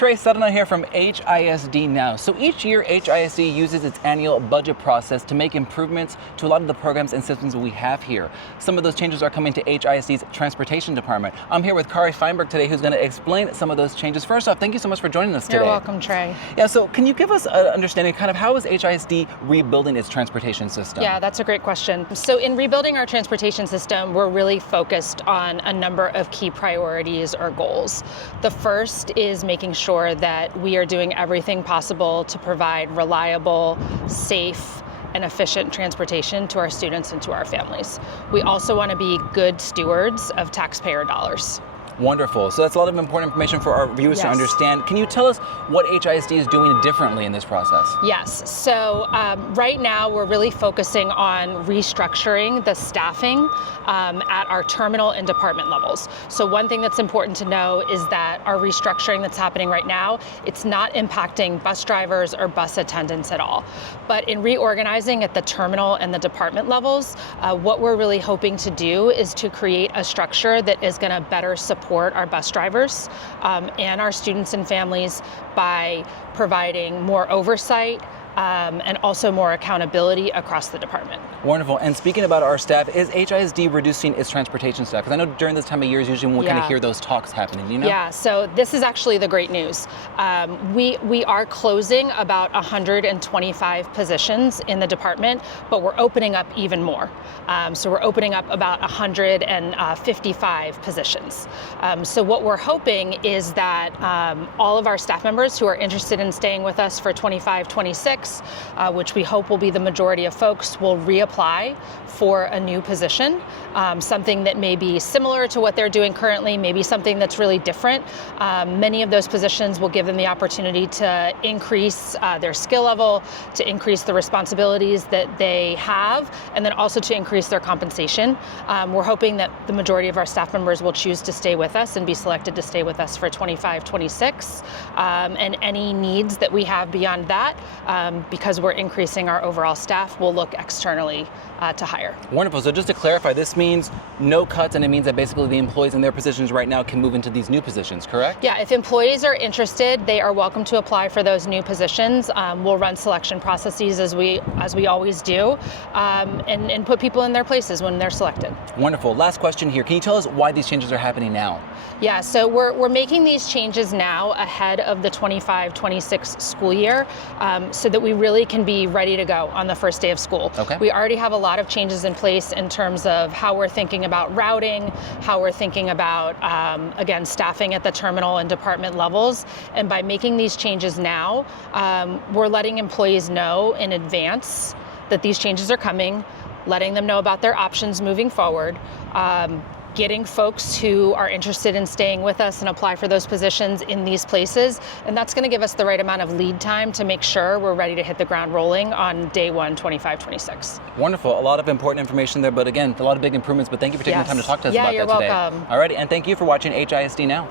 Trey Sutton here from HISD Now. So each year, HISD uses its annual budget process to make improvements to a lot of the programs and systems that we have here. Some of those changes are coming to HISD's transportation department. I'm here with Kari Feinberg today, who's going to explain some of those changes. First off, thank you so much for joining us today. You're welcome, Trey. Yeah, so can you give us an understanding kind of how is HISD rebuilding its transportation system? Yeah, that's a great question. So in rebuilding our transportation system, we're really focused on a number of key priorities or goals. The first is making sure that we are doing everything possible to provide reliable, safe, and efficient transportation to our students and to our families. We also want to be good stewards of taxpayer dollars. Wonderful. So that's a lot of important information for our viewers to understand. Can you tell us what HISD is doing differently in this process? Yes. So right now we're really focusing on restructuring the staffing at our terminal and department levels. So one thing that's important to know is that our restructuring that's happening right now, it's not impacting bus drivers or bus attendants at all. But in reorganizing at the terminal and the department levels, what we're really hoping to do is to create a structure that is going to better support our bus drivers and our students and families by providing more oversight and also more accountability across the department. Wonderful. And speaking about our staff, is HISD reducing its transportation staff? Because I know during this time of year is usually when we kind of hear those talks happening, you know? Yeah, so this is actually the great news. We are closing about 125 positions in the department, but we're opening up even more. So we're opening up about 155 positions. So what we're hoping is that all of our staff members who are interested in staying with us for 25-26, which we hope will be the majority of folks, will reapply for a new position, something that may be similar to what they're doing currently, maybe something that's really different. Many of those positions will give them the opportunity to increase their skill level, to increase the responsibilities that they have, and then also to increase their compensation. We're hoping that the majority of our staff members will choose to stay with us and be selected to stay with us for 25-26, and any needs that we have beyond that, because we're increasing our overall staff, we'll look externally to hire. Wonderful. So just to clarify, this means no cuts, and it means that basically the employees in their positions right now can move into these new positions, correct? Yeah, if employees are interested, they are welcome to apply for those new positions. We'll run selection processes as we always do, and put people in their places when they're selected. Wonderful. Last question here. Can you tell us why these changes are happening now? Yeah, so we're making these changes now ahead of the 25-26 school year, so that we really can be ready to go on the first day of school. Okay. We already have a lot of changes in place in terms of how we're thinking about routing, how we're thinking about, again, staffing at the terminal and department levels. And by making these changes now, we're letting employees know in advance that these changes are coming, letting them know about their options moving forward, getting folks who are interested in staying with us and apply for those positions in these places. And that's going to give us the right amount of lead time to make sure we're ready to hit the ground rolling on day one, 25-26. Wonderful. A lot of important information there, but again, a lot of big improvements. But thank you for taking the time to talk to us about that today. Yeah, you're welcome. All right, and thank you for watching HISD Now.